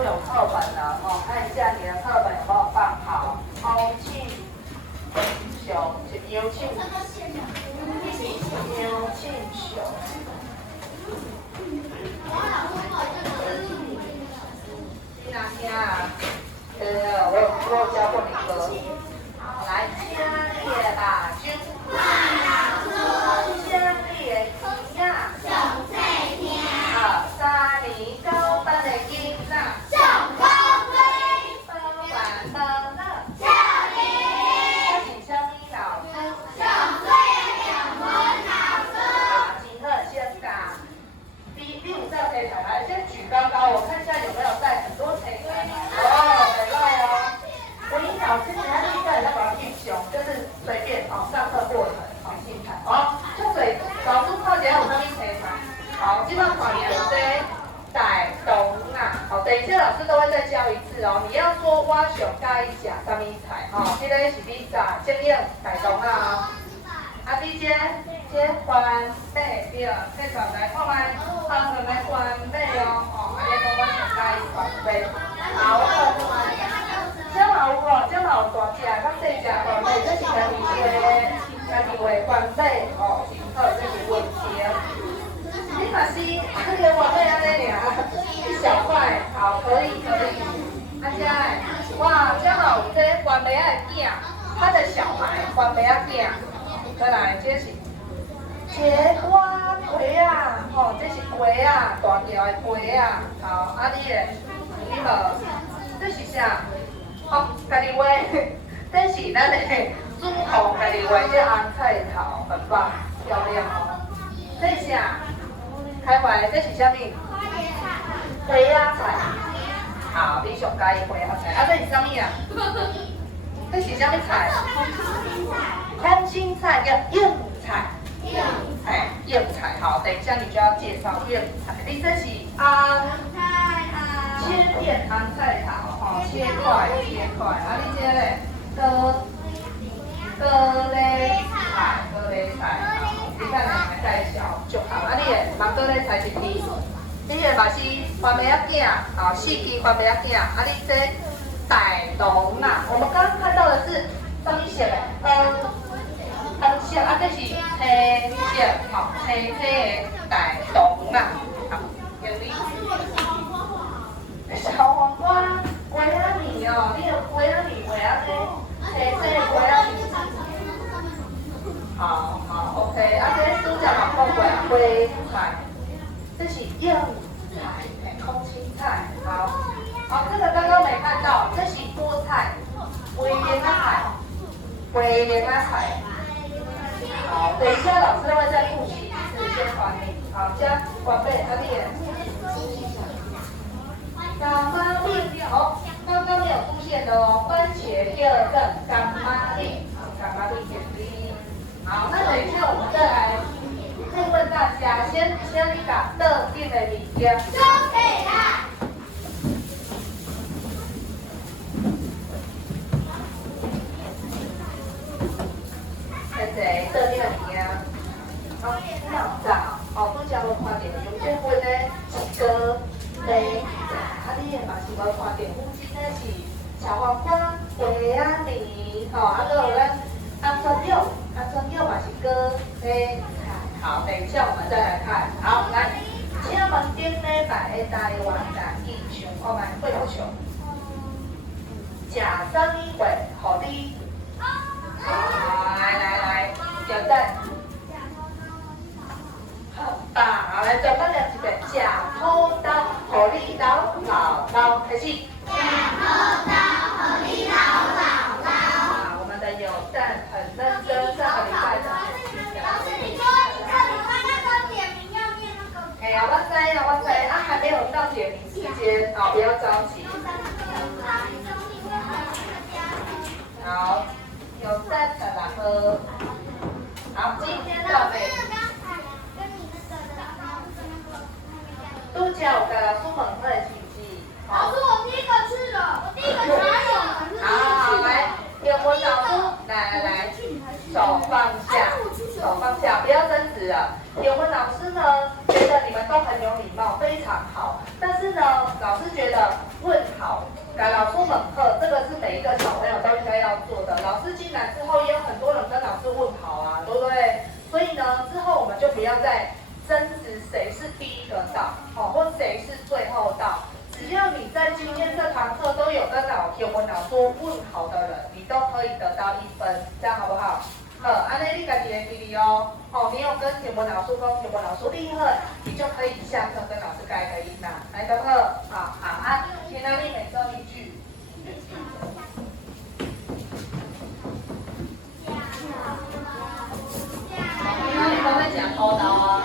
都有课本了哦，看一下你的课本有没有放好。空气熊，油庆，油庆熊。你哪听啊？我有教过你歌。来，家里的大军，家里的鸡呀，三年高班的囡仔，包办到乐，我是什么老师？今天先打，你有带彩彩来，先举高高，我看一下有没有带很多彩彩。哦，很赖哦。我跟你老师，你还是在那个英雄，就是随便哦，上课过程哦，心态哦，就随老师看起来有啥物题材，好，基本上考你有这带动啊，好，等一下老师都会再教一次哦，你要说我上介意食啥物菜哦，这个是你食正应带动啊，啊，你这番麦对，介绍来看卖，番的番麦哦，哦，安尼讲我上介意番麦，好，这嘛有哦，这嘛有大只，较细只番麦，这是家己话番麦哦，真好，这是温馨。你嘛是这个番麦安尼尔，一小块，好，可以。啊，这个，哇，这嘛有这番麦仔的囝，他的小孩番麦仔囝，再来，这是节瓜葵啊，吼，这是葵啊，大条的葵啊，好，啊你无，这是啥？哦，家己画，这是咱的主控家己画，这红菜头很棒，漂亮哦。这是啥？开怀，这是啥物？花椰菜。好，你上介意花椰菜，啊，这是啥物啊？这是啥物菜？空心菜叫硬菜。哎，硬菜，好，等一下你就要介绍硬菜。你这是切片红菜头，吼，切块，啊，你这咧，高丽菜，你看两个介绍就好。啊，你的嘛高丽菜一支，你的嘛是番麦仔囝，啊，4支番麦仔囝，啊，你这大龙啊，我们刚刚看到的是什么色的？红色，啊，这是黑色，吼，黑的大龙啊，好，用你。小黄瓜，花仔米哦，你有花仔米画啊这，黑色的花仔米。好，OK，啊，这主角嘛讲过啊，花菜，这是硬菜，空心菜，好，这个刚刚没看到，这是菠菜，花莲菜，好，等一下老师会再复习一次，先还你，好，加完备，阿丽。干妈粒，好，刚刚没有出现的哦，番茄第二份干妈粒，干妈粒点滴。好，那等一下我们再来问大家，先你讲特定的物件。都可以啦。特定的物件。好，两张，哦，都加入看点，有些会呢几个嘞。啊，你的嘛是无看到附近的是小黄瓜、花仔米，吼，啊，搁有咱红葱肉嘛是高丽菜。好，等一下我们再来看。好，来，请问顶礼拜的台湾台语唱看卖会不唱？食啥物会互你？来，挑战。好棒，来再帮练一遍，食土豆，互你老老开始。食土豆，互你老老。我们的友善很认真，上个礼拜的。老师，你说这礼拜那个点名要念那个。哎呀，我知，啊，还没有到点名时间，好，不要着急。好，友善的啦喝。好，今天到没？都叫我跟老师问好是不是？老师，我第一个去了，我第一个哪有？好，来，英文老师，来，手放下，不要争执了。英文老师呢，觉得你们都很有礼貌，非常好。但是呢，老师觉得问门课，这个是每一个小朋友都应该要做的。老师进来之后，也有很多人跟老师问好啊，对不对？所以呢，之后我们就不要再争执谁是第一个到，或谁是最后到。只要你在今天这堂课都有跟天文老师问好的人，你都可以得到1分，这样好不好？安尼你家己会记哩哦。你有跟天文老师讲，天文老师厉害，你就可以下课跟老师改个音啦。来，等课，好，今天你每周1句。今天你都在讲偷刀啊。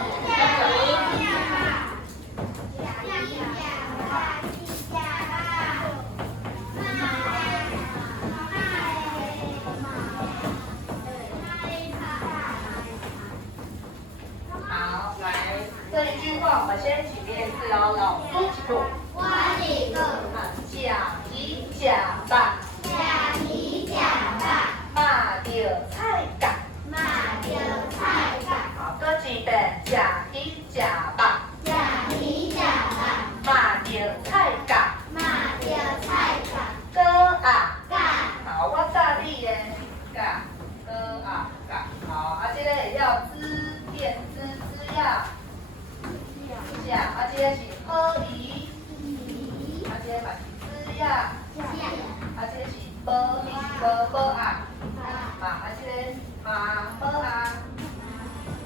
这一句话我们先一起练字哦，老师几步？我几步？甲乙甲吧，甲乙甲吧，马着菜甲，马着菜甲，好，搁一遍，甲乙甲吧，甲乙甲吧，马着菜甲，马着菜甲，搁啊，甲，好，我教你的甲，搁啊甲，好，这个会晓知变知要。这个是好鱼，这个嘛是枝叶，这个是无米无啊，这个嘛无啊，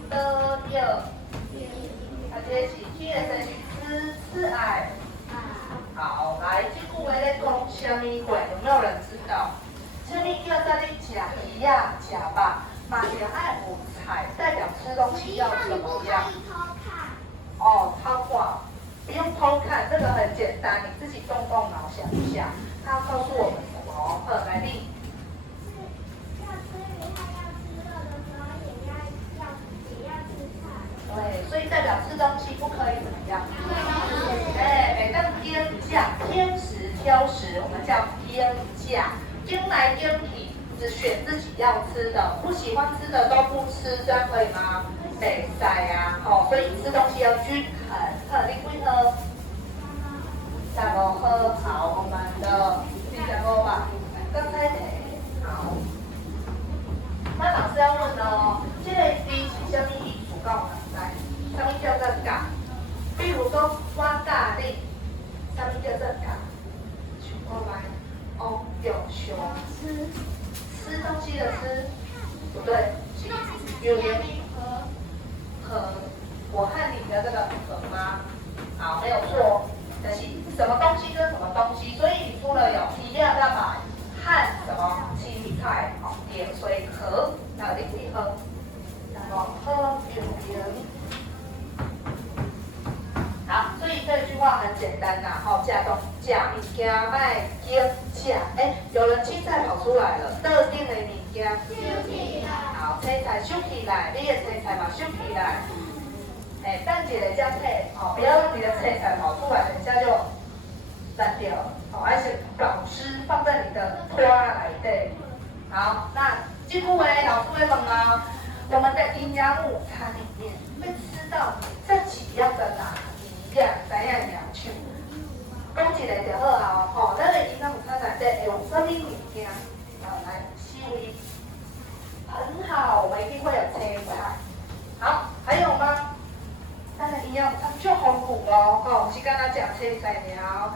多着，这个是这个是吃爱。好，来，这句话咧讲什么话？有没有人知道？什么叫做你吃鱼啊、吃肉，嘛就爱有菜，代表吃东西要怎么样？偷看，不用偷看，这个很简单，你自己动动脑想一下，它要告诉我们什么？来例。要吃鱼和要吃肉的时候，也要吃菜。对，所以代表吃东西不可以怎么样？每当偏价，偏食挑食，我们叫偏价，偏来偏去，只选自己要吃的，不喜欢吃的都不吃，这样可以吗？袂使啊，所以吃东西要均衡。你几盒？15盒，好，我们的15吧，刚才提，好。那老师要问哦，这个字是什么意思？告我们知，什么叫做教？比如说，我教你，什么叫做教？想过来，用手吃东西的吃，不对，有连和我和你的这个和吗？好，没有错，但是什么东西跟什么东西，所以你除了有一定要把和什么青菜点，所以和，那你可以喝，然后喝有盐。好，所以这句话很简单呐，加东加物件卖经加，有人青菜跑出来了，特定的物件。收起来。好，青菜收起来，你的青菜嘛收起来。等一下再配，不要让你的青菜跑出来，等一下就烂掉了。而且保湿放在你的拖来底。好，那这句话老师会问啊，我们的营养午餐里面会吃到这几样的哪一样？怎样样去？讲一个就好啊，咱的营养午餐内底用什么物件？来思维。很好，我们一定会有青菜。好，还有吗？咱的营养午餐就丰富哦，不是刚刚讲青菜了，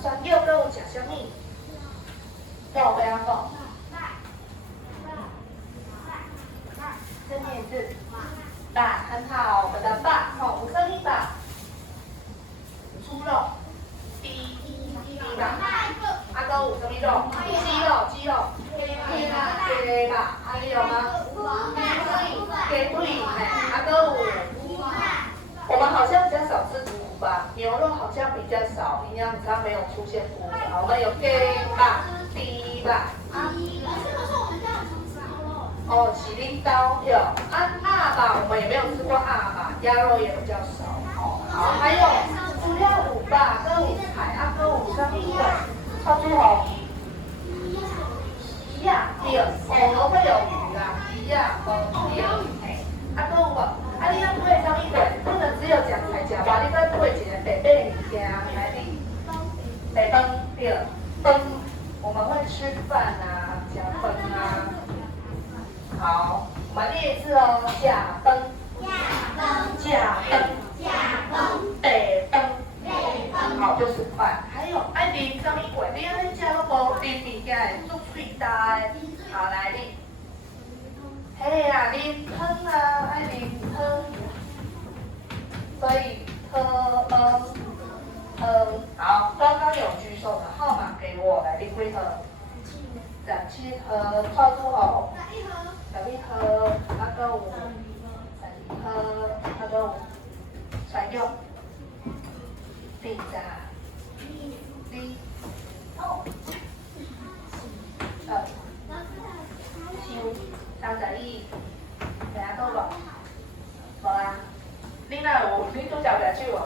酸肉跟有吃什么？肉不要讲。这念字，爸，很好，我们的爸，有什么爸？猪肉，鸡吧，还有什么肉？鸡肉，鸡吧，还有吗？鸡腿，还有。我们好像比较少吃猪吧，牛肉好像比较少，营养午餐没有出现猪吧，我们有鸡吧、猪吧。是领导有鸭吧，我们也没有吃过鸭吧，鸭肉也比较少。好，还有主要5吧，跟5菜跟5什么的，超猪红。鱼呀，对，我会有鱼啦，鱼呀，鱼，跟有无？你要配什么货？不能只有讲菜食吧，你再配一个白白的物件来哩。白饭对，饭我们会吃饭啊，加分啊。好，我们列一次哦，甲崩，甲崩，北崩，好就是饭。还有爱啉什么鬼？你爱食都无啉物件会做喙焦的。好来啉，嘿啊，啉汤啊，爱啉汤。所以好，刚刚有举手的号码给我，来拎几盒？17盒，套住吼。11盒，那个有12盒，那个有选用。第三，第31，等下到无？无啊。你那有你主角表句无？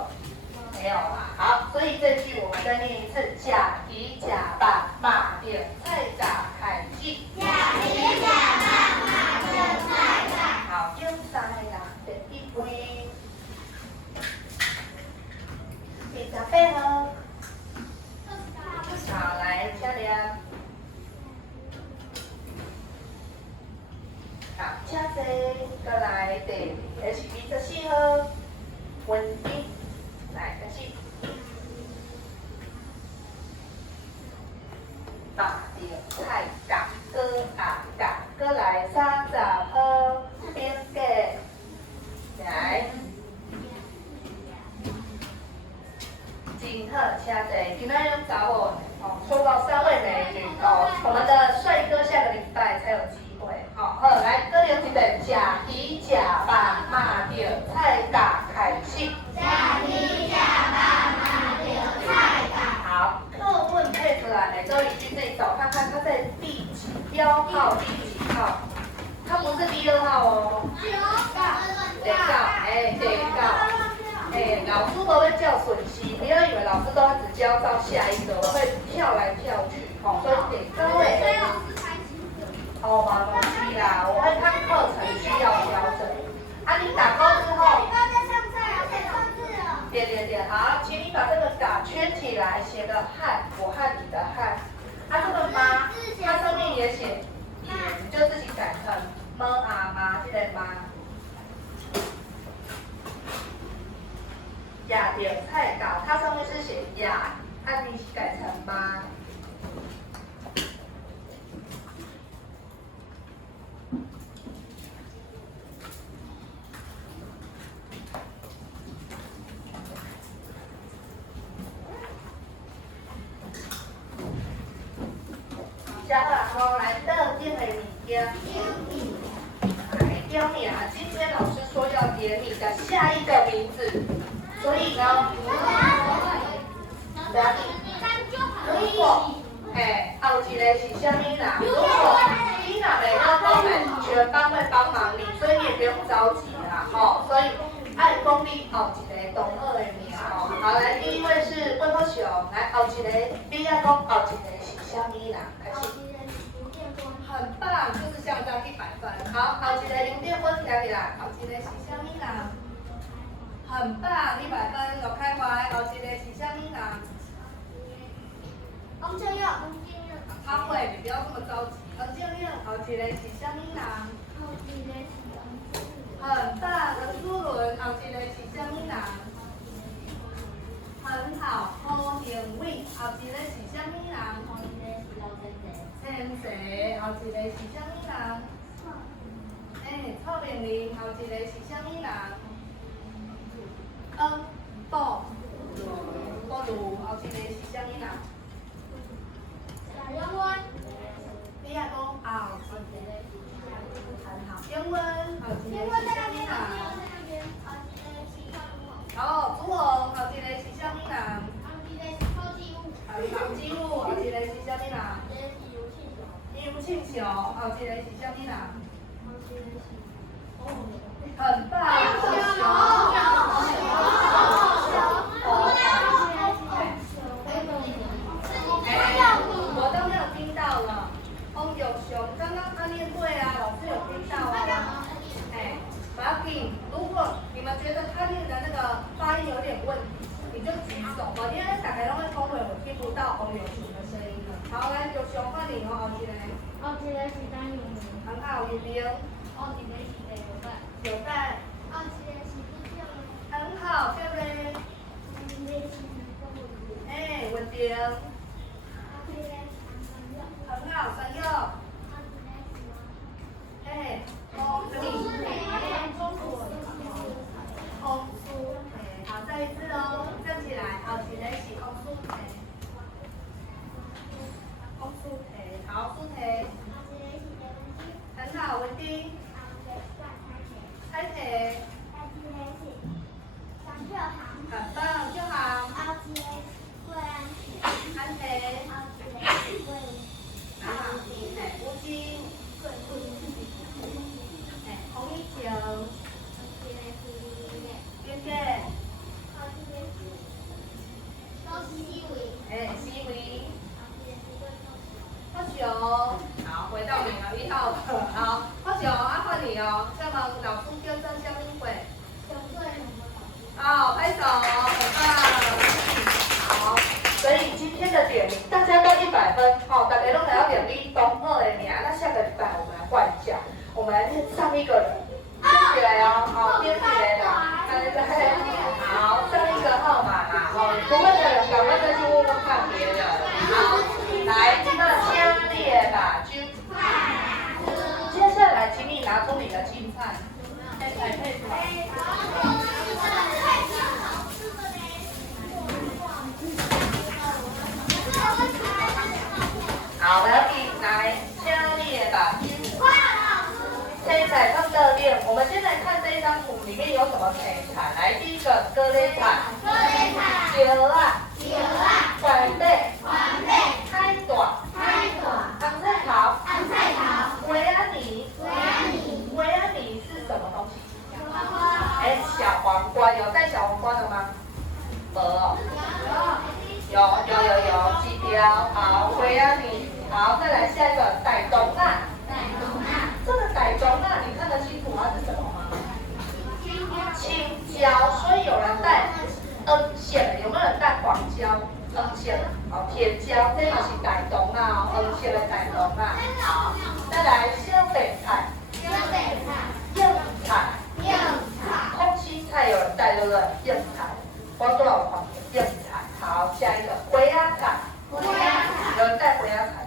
没有啦。好，所以这句我们再念一次：甲乙甲爸马点菜打开机。甲乙甲爸马点菜打。好，用三人第一杯。第三杯呢？好，来下面。好，请坐，再来第24号，文英，来开始。马点菜甲哥啊甲哥来30号，边给来。真好，请坐。今天找我抽到3位美女哦，我们的帅哥下个礼拜才有机会。好，来，各有一个甲乙甲爸马点菜打开始。甲乙甲爸马点菜打。好，课文配出来，周宇君自己找看看他在第几标号、第几号？他不是第2号哦。得告。老师都会叫顺序，不要以为老师都要只教到下一个，我会跳来跳去，所以得各位。嘛没事啦，我会看课程需要调整。你打勾之后，点，好，请你把这个嘎圈起来，写个汉，我和你的汉。这个妈，它上面也写也，你就自己改成妈，这个妈。雅点菜稿，它上面是写雅，你改成妈。加了来的点的物件。点名啊！今天老师说要点你的下一个名字。所以呢，如果后一个是什么人？如果你若袂晓讲的，全班会帮忙你，所以你也不用着急啦，所以爱讲你后一个同学的名好，来，第一位是魏国雄，来后一个，你要讲后一个是什么人？开始。很棒，就是相当100分。好，后一个林建芬听起来，后一个是什么人？很棒，100分，有开怀。后一个是什么人？洪正佑。汤伟，你不要这么着急。洪正佑，后一个是什么人？很棒，陈淑伦，后一个是什么人？很好，柯廷伟，后一个是什么人？千世，后一个是什么人？蔡明玲，后一个是什么人？布鲁，后一个是什么人？杨文。你也讲后一个很好，杨文，后一个是什么人？朱红，后一个是什么人？后一个后一个是什么人？刘庆雄，后一个是什么人？很棒，我都没有听到了。翁永雄，刚刚他念对啊，老师有听到啊。不要紧，如果你们觉得他念的那个发音有点问题，你就举手。我今天打开都会通回，我听不到翁永雄的声音了。好，来就上换你哦，后一个。后一个是等于很好，圆饼。后一个是第六个。有蛋。后一个是第九个。很好，对不对？后一个是第五个。哎，稳定。后一个是三个。很好，三个。后一个是哎，红薯。红薯皮，好，再一次哦，站起来，后一个是红薯皮。红薯皮，好，薯皮。很好，稳定。菜皮。很棒，就好。安皮。好，乌鸡。红衣球。圆圆。哎，西维。发球，好，回到你了，1号的，好，发球，换你哦，再问老师叫做什么会？好，拍手，很棒。好，所以今天的点名大家都100分，好，大家都来到点名同好的名，那下个礼拜我们来换一下，我们来练上一个人，编起来哦，好，编起来的，好，上一个号码啦，好，不会的人赶快再去问问看别人，好，来，那请你的把酒，接下来请你拿出你的青菜，来配出来。好，我要给你来加列吧。配菜放这边，我们先来看这一张图里面有什么配菜。来，第一个蛤蜊菜，椒啊，番贝，菜短，红菜头，维安妮，维安妮是什么东西？哎，小黄瓜，有带小黄瓜的吗？没哦。有，几条，好，维安妮，好，再来下一个傣东啊。这个傣中啊，你看得清楚它是什么吗？青椒，所以有人带N线，有没有人带黄椒？N线，好，甜椒，这个是傣中啊，N线的傣中啊。好，再来小白菜，硬菜，空心菜有人带对不对？硬菜，我多少黄硬菜？好，下一个花椰菜，有人带花椰菜。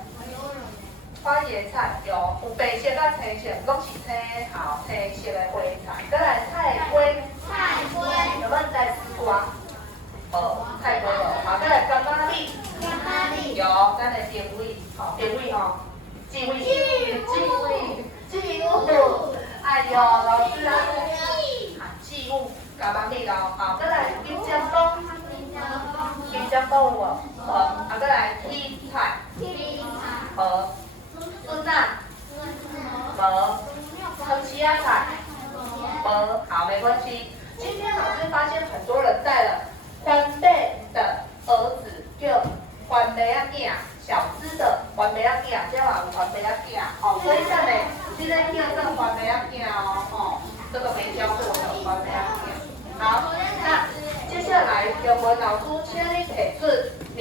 花椰菜有白色甲青色，拢是青，好青色的花菜。再来菜瓜，有没有人带丝瓜？菜瓜无。好，再来干妈米，有，咱的定位，好定位吼，定位，哎呦，老师啊，记物干妈米咯，好，再来金针菇，有无？好，再来天菜，孙啊，藤旗亚菜，好，没关系。今天老师发现很多人带了番贝的儿子叫番贝仔囝，小只的番贝仔囝，这嘛有番贝仔囝，哦，所以下面现在叫这个番贝仔囝哦，这个没教过的番贝仔囝。好，那接下来有问老师，请你提出你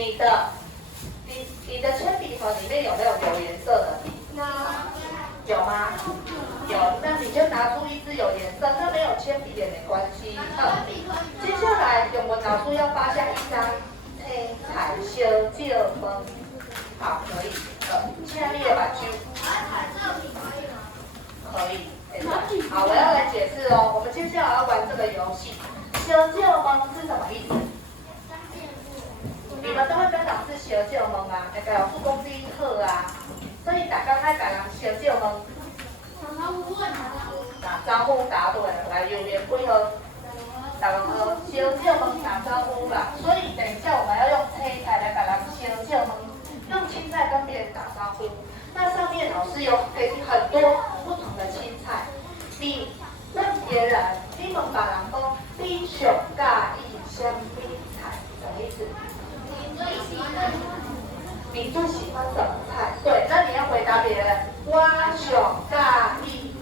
的铅笔盒里面有没有颜色的笔？有吗？有，那你就拿出一支有颜色，那没有铅笔也没关系。接下来永文老师要发下一张青彩小照片，好，可以。请你的把酒。可以。好，我要来解释哦。我们接下来要玩这个游戏。小照片是什么意思？你们都会跟老师小照问啊，会甲老师讲你好啊，所以大家爱甲人小照问。打招呼答对了，来右边配合，大家好，小照问打招呼啦。所以等一下我们要用青菜来甲人小照问，用青菜跟别人打招呼。那上面老师有给你很多不同的青菜，你问别人，你问别人讲，你上介意什么菜？什么意思？你最喜欢什么菜？对，那你要回答别人，我上介意。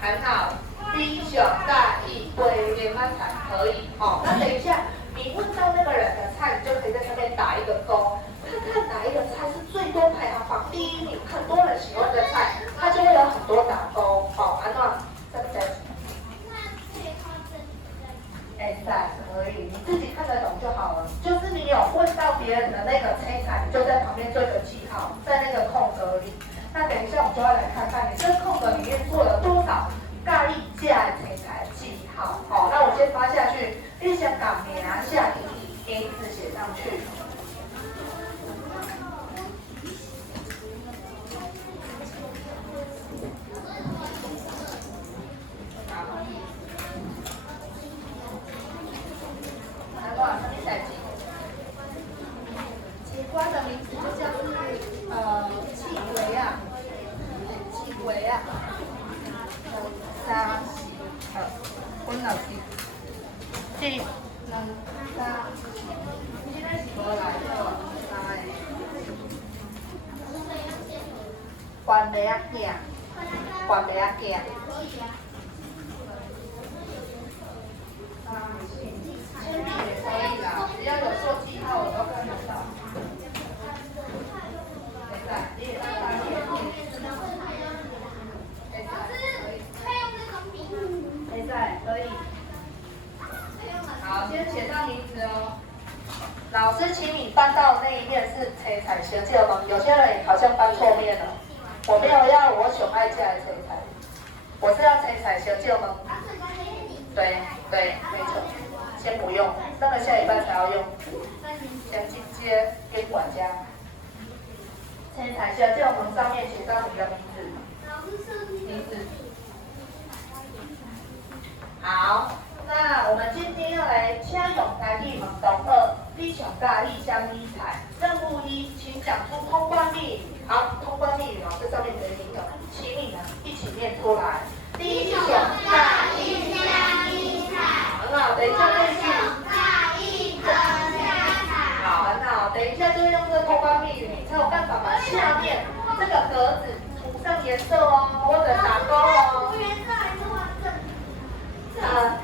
很好，你上介意桂莲花菜可以。好，那等一下你问到那个人的菜，你就可以在上面打一个勾。他号在那个空格里。那等一下我们就要来看看你这个空格里面做了多少咖喱架的青菜记号。好，那我先发下去，你先把名下名字写上去。节瓜的名字就叫是气维啊，气维啊。三本老师，一、两、三，现在是无来了，来，关麦仔镜，关麦仔镜。铅笔也可以啦，只要有做记号我都看得到。现在你也当然也可以。现在可以。好，先写上名字哦。老师，请你翻到那一面是青菜小姐吗？有些人好像翻错面了。我没有要我熊爱家的青菜，我是要青菜小姐吗？对对，没错。先不用，那个下礼拜才要用。先直接给管家。青菜小姐们上面写上你的名字。名字。好，那我们今天要来请用台语问答二，你上介意什么菜？任务一，请讲出通关密语。好，通关密语老师上面给你的，请你们一起念出来。你上介意什么菜？很好，等一下练习。好，很好，等一下就用这个通关密语，你才有办法把下面这个格子涂上颜色哦，或者打勾哦。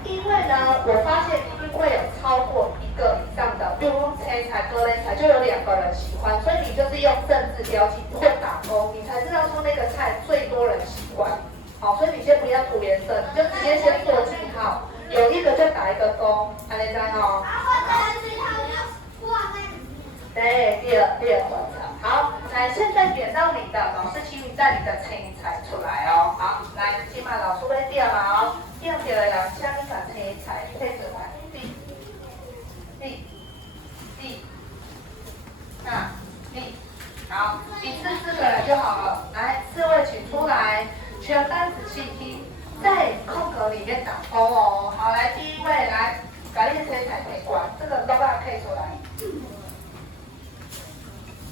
因为呢，我发现一定会有超过一个以上的，比如青菜、格雷菜就有2个人喜欢，所以你就是用正字标记或打勾，你才知道说那个菜最多人喜欢。好，所以你先不要涂颜色，你就直接先做记号，有一个就打一个勾，安尼知哦。对，第二关场。好，来，现在点到你的，老师请你带你的青菜出来哦。好，来，今晚老师会点了哦。点到的人，请你把青菜配出来。好，一次4个人就好了。来，4位请出来，全班仔细听，在空格里面打勾哦。好，来，第1位来，把你的青菜配关，这个都把它配出来。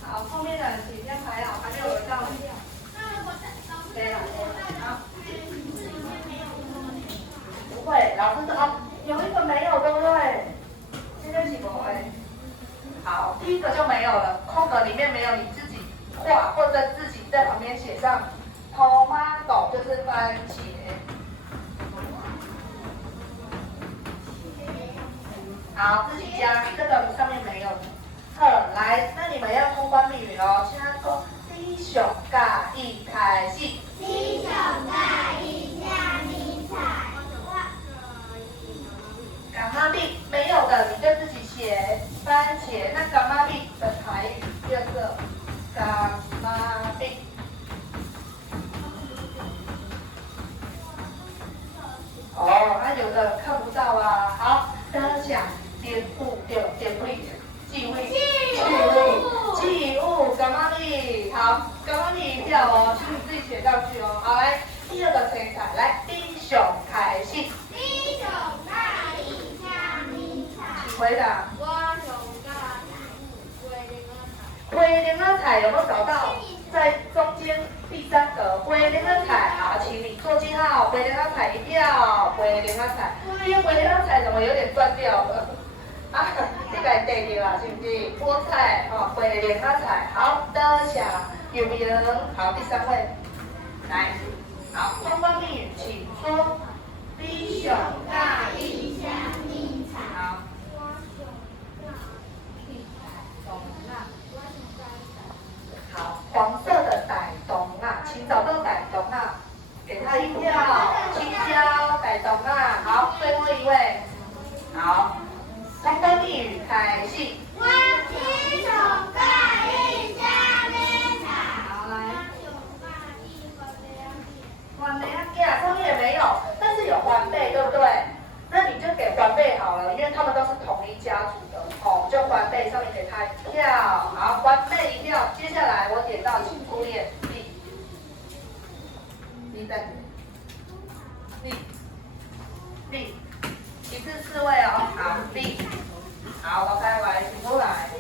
好，后面的人请先排好，还没有轮到你。对了，好。不会，老师说哦，有一个没有，对不对？现在是不会。好，第1个就没有了，空格里面没有，你自己画或者自己在旁边写上 tomato 就是番茄。好，自己加，这个上面没有的。来，那你们要通关密语哦。现在说，你上介意开始。你上介意什么菜？干妈币没有的，你就自己写番茄。那干妈币的台语就是干妈币。哦，那有的看不到啊。好，跟他讲点物点位。记物，干妈咪，好，干妈咪1票哦，请你自己写上去哦。好，来，第2个青菜，来，你上开始。你上介意什么菜？请回答。我上介意花莲仔菜有没有找到？在中间第3格，花莲仔菜，好，请你做记号，花莲仔菜1票，花莲仔菜，因为花莲仔菜怎么有点断掉了？啊，你该对了，是不是？菠菜，哦，花莲仔菜，好，得下有名，好，第3位，来，好，通关密语，请说。你上介意什么菜？好。好，黄色的傣东啊，请找到傣东啊，给他1票，青椒傣东啊，好，最后1位，好。通关密语开始。我起上介意什么请出列。立在立，一次4位哦。好，立。好，我开完，请出来。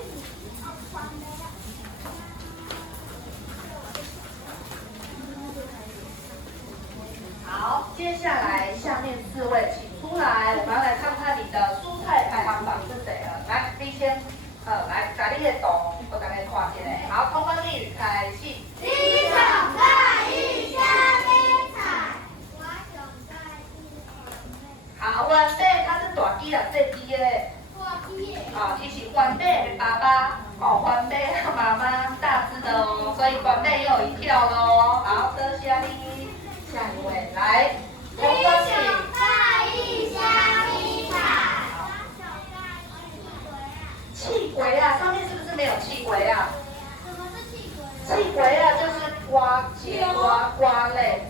好，接下来下面4位请出来，我们要来看看你的蔬菜排行榜是谁了。来，你先，来，把你的图，我给你看一下。好，通关密语开始。你想在意虾米菜？我想在意好，原本它是大鸡啊，小鸡的。大鸡。啊，其实原本的爸爸，哦，原本的妈妈，大只的哦，所以原本又有1票喽。好，多谢你。下一位，来，通关密语。在意虾米菜？气鬼啊，上面是不是没有气鬼啊？什么是气鬼？气鬼啊，就是瓜节瓜类，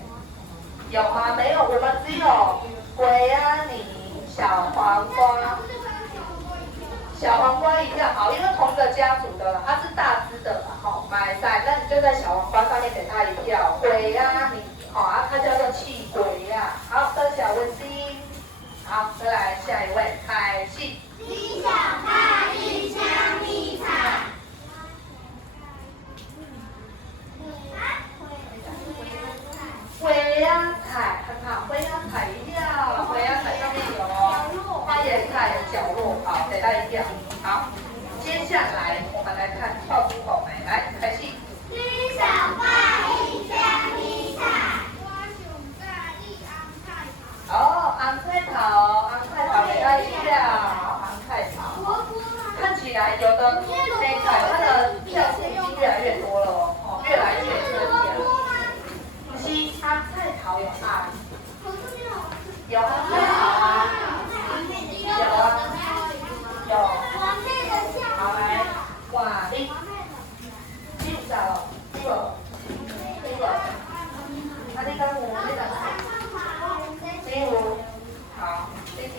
有吗？没有，我们只有鬼啊你小黄瓜，小黄瓜一票好，因为同一个家族的，它是大只的嘛，好，买菜，那你就在小黄瓜上面给它1票，鬼啊你，好啊，它叫做气鬼啊。好，的小温馨，好，再来下一位，开始。你想在意虾米菜？灰呀菜很好，灰呀菜1票，灰呀菜上面有花椰菜的角落，好，给它1票。好，接下来我们来看跳出口梅，来开始。你想在意虾米菜？我想在意红菜头。哦，红菜头，红菜头给它1票，红菜头。看起来有的这一菜它的票数已经越来越多了哦，越来越热烈了。不是，红菜头有啊？有红菜头啊？有啊。有。好来，哇，你几有啥咯？几个？啊，你讲有，你讲啥？几有？好，你起。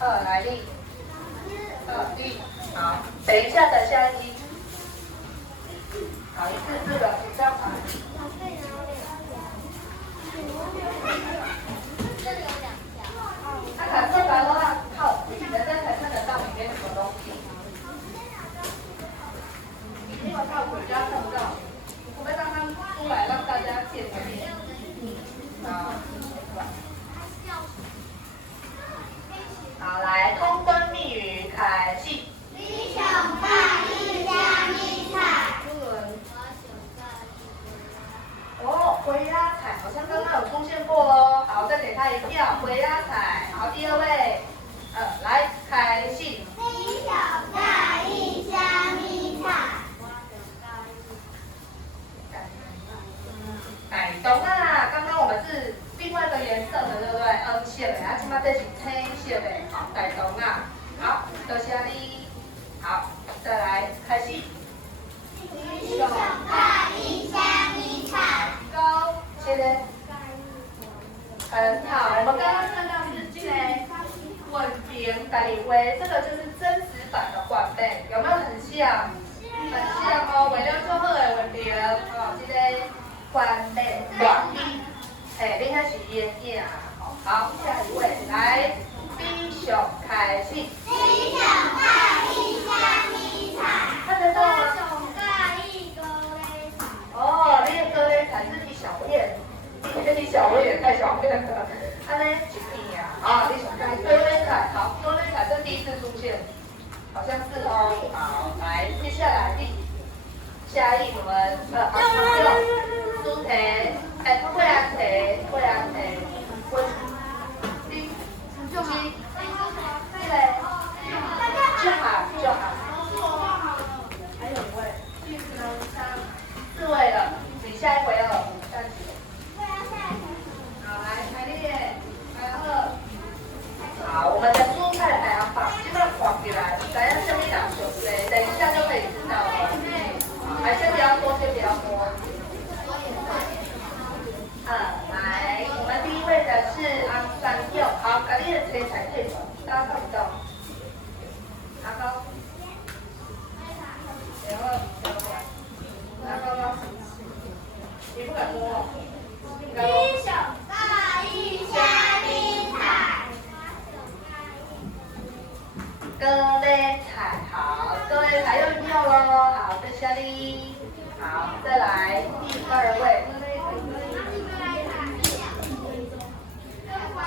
来你。立。好，等一下，等下一题。好，1次4个纸张牌。它彩色牌的话，靠，人家才看得到里面什么东西。你因为靠回家看不到，我们让它出来让大家见面。好，来，通关密语开始。你想在意虾米菜？哦，灰鸭菜好像刚刚有出现过哦。好，再给他1票，灰鸭菜。好，第2位，来开始。你想在意虾米菜？改动啊！刚刚我们是另外一个颜色的，对不对？红色的，啊，今麦这是青色的，好，改动啊！好，多谢你。好，再来开始。你想在意虾米菜？高，切的。很好，我们刚刚看到是这个稳平大理灰，这个就是真实版的缓背，有没有很像？很像哦，为了做好的稳平，哦，这个缓背软皮，你那是烟叶啊。好，下一位来，B 熊开始。你想在意虾米菜？看得到吗？我想在意高丽菜。哦，你的高丽菜是一小片，你小片也太小片了，安尼一片啊。啊，你想在高丽菜，好，高丽菜这第1次出现，好像是哦。好，来，接下来下一轮猪蹄，桂安蹄，就好。还有1位，1、2、3、4位了，你下一位了，3、好，来排列，排2。好，我们的蔬菜排行榜基本上放起来，咱要下面打手势，等一下就可以知道了。还先不要多，先不要多。来，我们第1位的是昂山柚，好，把你的切菜退出，大家看不到。拿高。然后，拿高吗？应该都